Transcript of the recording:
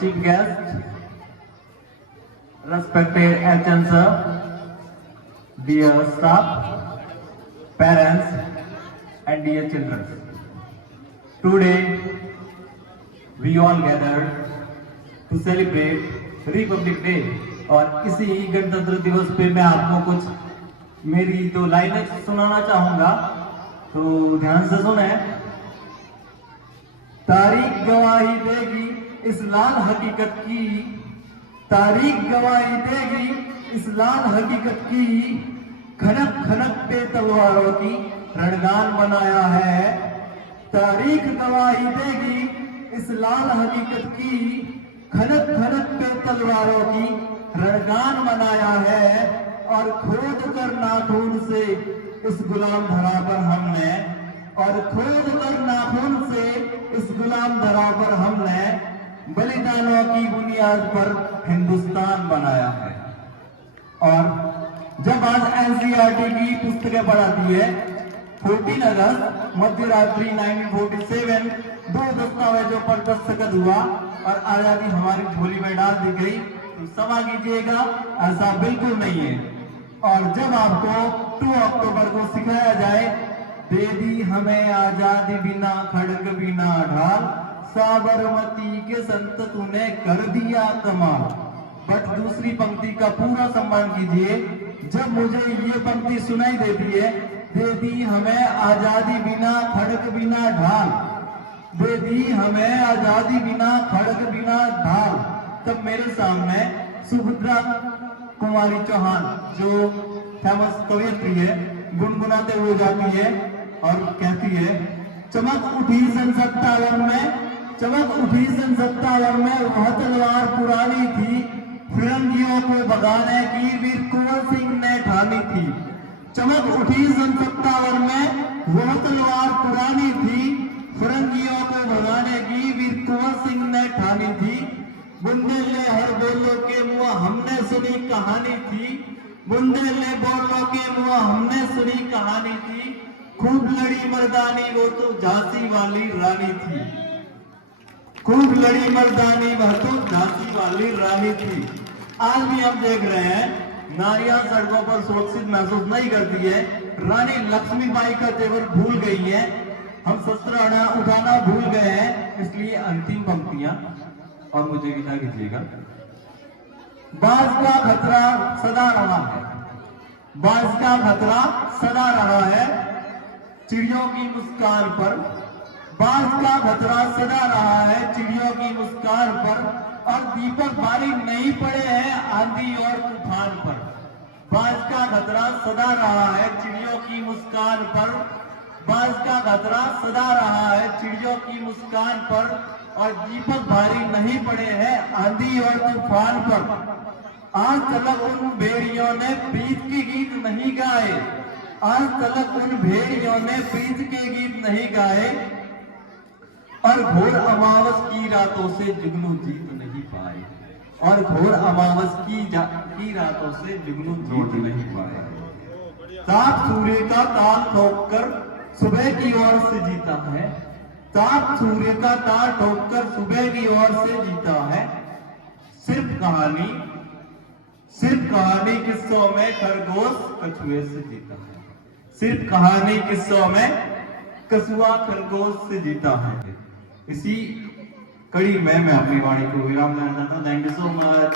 chief guest, respected HM sir, dear staff, parents, and dear children. Today, we all gathered to celebrate Republic Day. और इसी गणतंत्र दिवस पे मैं आपको कुछ मेरी दो लाइनें सुनाना चाहूंगा, तो ध्यान से सुने। तारीख गवाही देगी इस लाल हकीकत की, तारीख गवाही देगी इस लाल हकीकत की, खनक खनक पे तलवारों की रणगान बनाया है। तारीख गवाही देगी इस लाल हकीकत की, खनक खनक पे तलवारों की रणगान बनाया है। और खोद कर नाखून से इस गुलाम धरा पर हमने, और खोद कर नाखून से इस गुलाम धरा पर हमने बलिदानों की बुनियाद पर हिंदुस्तान बनाया है। और जब आज एनसीईआरटी की पुस्तकें पढ़ाती है, 14 अगस्त मध्य रात्रि 1947 दो दस्तावेजों पर दस्तखत हुआ और आजादी हमारी झोली में डाल दी गई, तो क्षमा कीजिएगा, ऐसा बिल्कुल नहीं है। और जब आपको 2 अक्टूबर को सिखाया जाए, दे दी हमें आजादी बिना खड़ग बिना ढाल, साबरमती के संत तूने कर दिया कमाल। बट दूसरी पंक्ति का पूरा सम्मान कीजिए। जब मुझे ये पंक्ति सुनाई देती है, दे दी हमें आजादी बिना खड़ग बिना ढाल, दे दी हमें आजादी बिना खड़ग बिना ढाल, तब मेरे सामने सुभद्रा कुमारी चौहान, जो फेमस कवयित्री है, गुनगुनाते हुए जाती है और कहती है, चमक उठी सन 57 में, चमक उठी सन 57 में, वह तलवार पुरानी थी, फिरंगियों को भगाने की वीर कुंवर सिंह ने ठानी थी। चमक उठी सन 57 में, वह तलवार पुरानी थी, फिरंगियों को भगाने की वीर कुंवर सिंह ने ठानी थी। बुंदेले हर बोलो के मुआ हमने सुनी कहानी थी, बुंदेले बोलो के मुआ हमने सुनी कहानी थी, खूब लड़ी मर्दानी वो तो झांसी वाली रानी थी, खूब लड़ी मर्दानी वह तो झांसी वाली रानी थी। आज भी हम देख रहे हैं, नारियां सड़कों पर सुरक्षित महसूस नहीं करती है, रानी लक्ष्मीबाई का तेवर भूल गई है, हम शस्त्र उठाना भूल गए हैं। इसलिए अंतिम पंक्तियां और मुझे विदा कीजिएगा। बाज का खतरा सदा रहा है, बाज का खतरा सदा रहा है, चिड़ियों की मुस्कान पर, बाज का खतरा सदा रहा है चिड़ियों की मुस्कान पर, और दीपक बारी नहीं पड़े हैं आंधी और तूफान पर। बाज का खतरा सदा रहा है चिड़ियों की मुस्कान पर, बाज का खतरा सदा रहा है चिड़ियों की मुस्कान पर, और दीपक भारी नहीं पड़े हैं आंधी और तूफान पर। आज तलक उन भेड़ियों ने प्रीत के गीत नहीं गाए, आज तलक उन भेड़ियों ने प्रीत के गीत नहीं गाए, और घोर अमावस की रातों से जुगनू जीत नहीं पाए, और घोर अमावस की रातों से जुगनू जीत नहीं पाए। ताप सूर्य का ताल ठोककर सुबह की ओर से जीता है, ताप सूर्य का ताल ठोककर सुबह की ओर से जीता है। सिर्फ कहानी किस्सों में खरगोश कछुए से जीता है, सिर्फ कहानी किस्सों में कछुआ खरगोश से जीता है। इसी कड़ी में मैं अपनी वाणी को विराम देना चाहता हूं। Thank you so much.